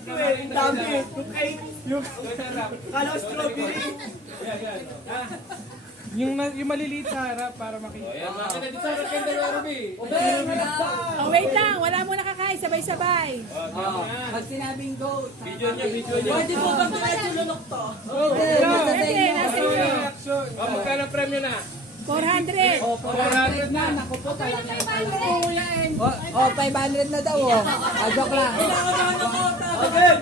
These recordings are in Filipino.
ito eh. Ang dami eh. Yung kala ko strawberry. Yung maliliit sa harap para makita. Ayan, makita dito sa akin dalawa, Ruby. Oh, wait lang. Wala mo nakakain. Sabay-sabay. Pag sinabing go. Video niya. Pwede po bang tunok to? Pwede. Nasa iyo. Reaction. Magkano premyo na? 400. 400 na. Naku po talaga. Oh, 500 na daw oh. Joke lang. Okay.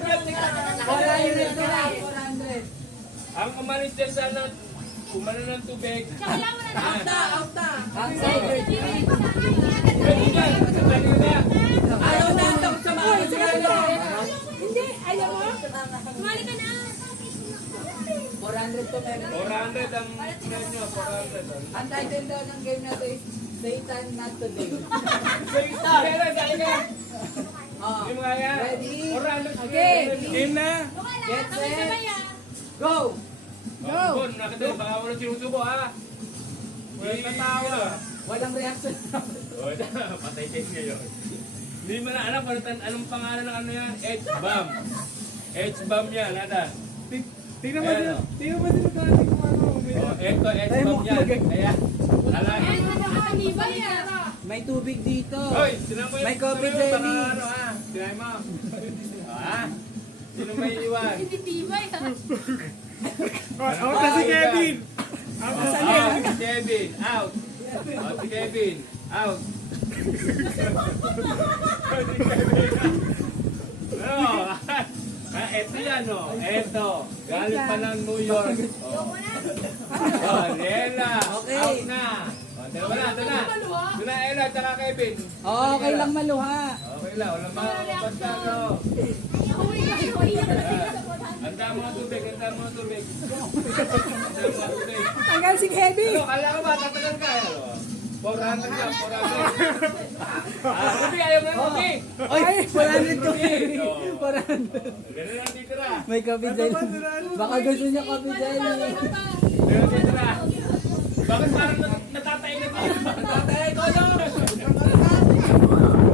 400 na lang. 400. Ang umalis din sana, kumano ng tubig. Out na. Outsider. Pwede dyan. Pwede na. Ayaw na ang takot sa mga sigalo. Hindi. Ayaw mo? Sumali ka na. 400 to meron. 400 ang premyo. 400. Ang title daw ng game na to is Satan Not Today. Kaya, dali ka. Oh. Hindi mo kaya. Ready? 400. Okay. Game na. Get set. Go! Go! Nakita, baka wala sinusubo ha. Wala tatawa. Walang reaction. Patay kayo ngayon. Hindi mo na alam kung anong pangalan ng ano yan. H-bomb. H-bomb yan, nada. Tingnan mo Ayan, sila. oh. Tingnan mo sila dati kung ano. Oh, eto, H-bomb yan. Kaya, alam. May tubig dito. Hoy, sino mo May coffee sino mo, jelly. baka ano ha? Sinay mo. Ha? Sino may iwan? Out na si Kevin. Out na si Out, si Kevin. Out. Out, si Kevin. Out. Oh, eto yan, oh. Eto. Galing pa ng New York. Oh, Ella. Okay. Out na. Oh, dalawa na, ito na. Ito na, Ella, tsaka Kevin. Oh, okay lang maluha. Okay lang, wala basta, no. Handa mga tubig, handa mga tubig. Handa mga tubig. Tanggal si Heavy. Ano, kala ko ba, tatagal ka? 400 lang, 400. Ruby, ayaw mo na, Ruby. Oy, 400 to. Ruby. 400. Ganun lang dito na. May coffee jelly. Baka gusto niya coffee jelly. Ganun dito na. Bakit parang natatay na tayo? Natatay ko, no?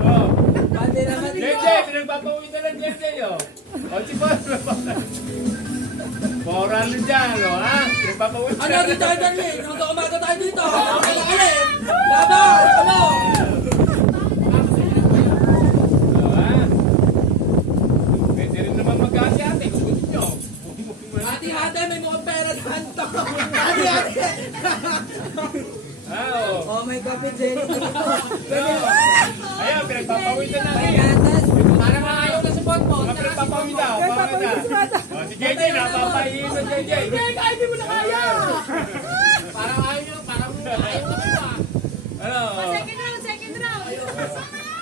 Oh. Pati naman JJ, pinagpapauwi ka ng JJ, oh. O, si Paul, 400 dyan, oh, ha? Pinagpapauwi ka. Ano dito tayo dali? Umaga tayo dito. Okay lang alin. Laban! Ano? Oh, ha? Pwede rin naman mag-ate-ate kung gusto nyo. Hati-hati, may mukhang pera naman to. Hati-hati. Ah, oh. Oh, may coffee jelly dito. Ayan, pinagpapawitan na May eh. gatas. Para maayaw na support mo. Mga pinagpapawita, o pangita. O, si JJ, napapahihin na JJ. Kahit hindi mo na kaya. Parang ayaw nyo, parang ayaw na kayo. Ano? Second round.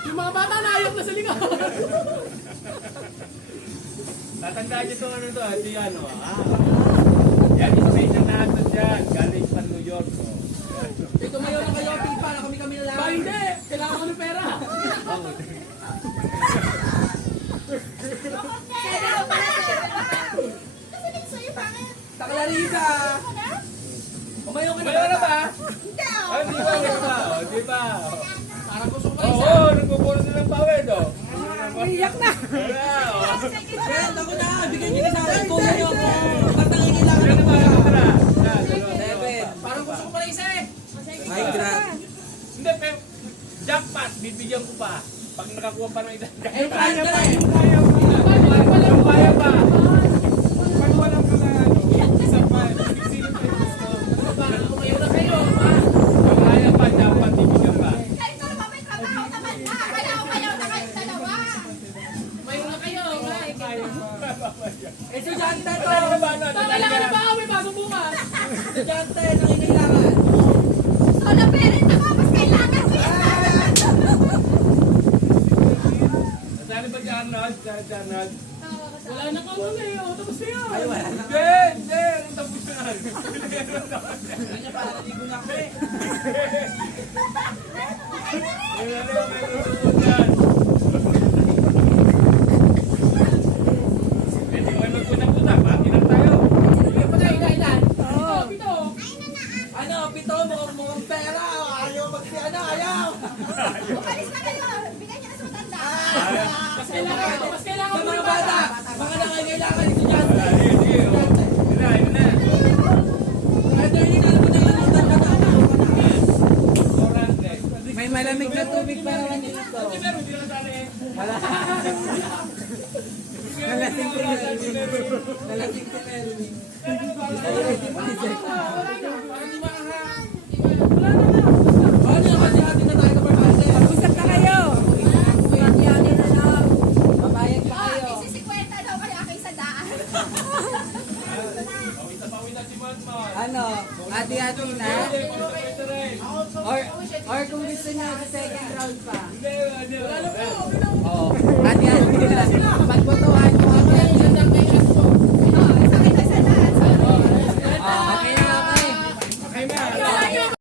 Yung mga bata na ayaw na sa lingaw. Tatandaan nyo itong ano to, si ano, ha? Yan, isa na natin dyan. Galing sa New York, oh. Ito mayaw na kayo, pipa na kami na lang. Ba hindi, kailangan ko ng pera. Taklarita. Umayaw ka na Umayaw na ba? Hindi Ay, di ba? Di ba? O, di ba? Parang gusto ko Oo, isa. nagpupuno na ng power, do. Iyak na. Wala, o. Kaya ako na, bigyan nyo na sa akin. Kuya nyo ako. Ba't nangingailangan Ilan ako na ba? pa? Tara. Tara, dalawa, dalawa. Parang gusto ko pala isa eh. Ay, grabe. Hindi, pero jackpot, bibigyan ko pa. Pag nakakuha pa ng isang Eh, jackpot. kaya pa eh. Yung kaya pa. Pag walang ka na ano. Isa pa. Sino pa yung gusto? Parang umayaw na kayo. Yung kaya pa, jackpot, bibigyan pa. Umayaw na kayo. Kaya pa. Estudyante to. Ano na ba? Ano? Wala ka na ba? May pasok bukas. Estudyante, nangingailangan. Saan ba si Arnold? Saan si Arnold? Wala na ka muna eh. O, tapos na yan. Ay, wala na. Hindi, hindi. Anong tapos na? Hindi niya para ligo na ako eh. Yung ano, may susunod yan. Pwede ko kayo magpunta-punta. Pati lang tayo. Sige pa na, ilan? Oo. Pito. Ano, pito, mukhang pera. Ayaw ano, ayaw. Umalis na kayo. Bigyan niyo na sa matanda. Mas kailangan Sa mga bata. kailangan ito dyan. Sige, sige. Yun na, yun na. Ito yun, alam mo na yan. May malamig na tubig pa naman dito. Wala. Malasing ko na. Malasing ko na. Ano yung hati-hati na tayo kapag kasi? Usap na kayo. Babayad pa kayo. Kasi 50 daw kaya kayo sa daan. Ano? Hati-hati na? Or kung gusto niyo sa second round pa. Oh, hati-hati na. Pagbotohan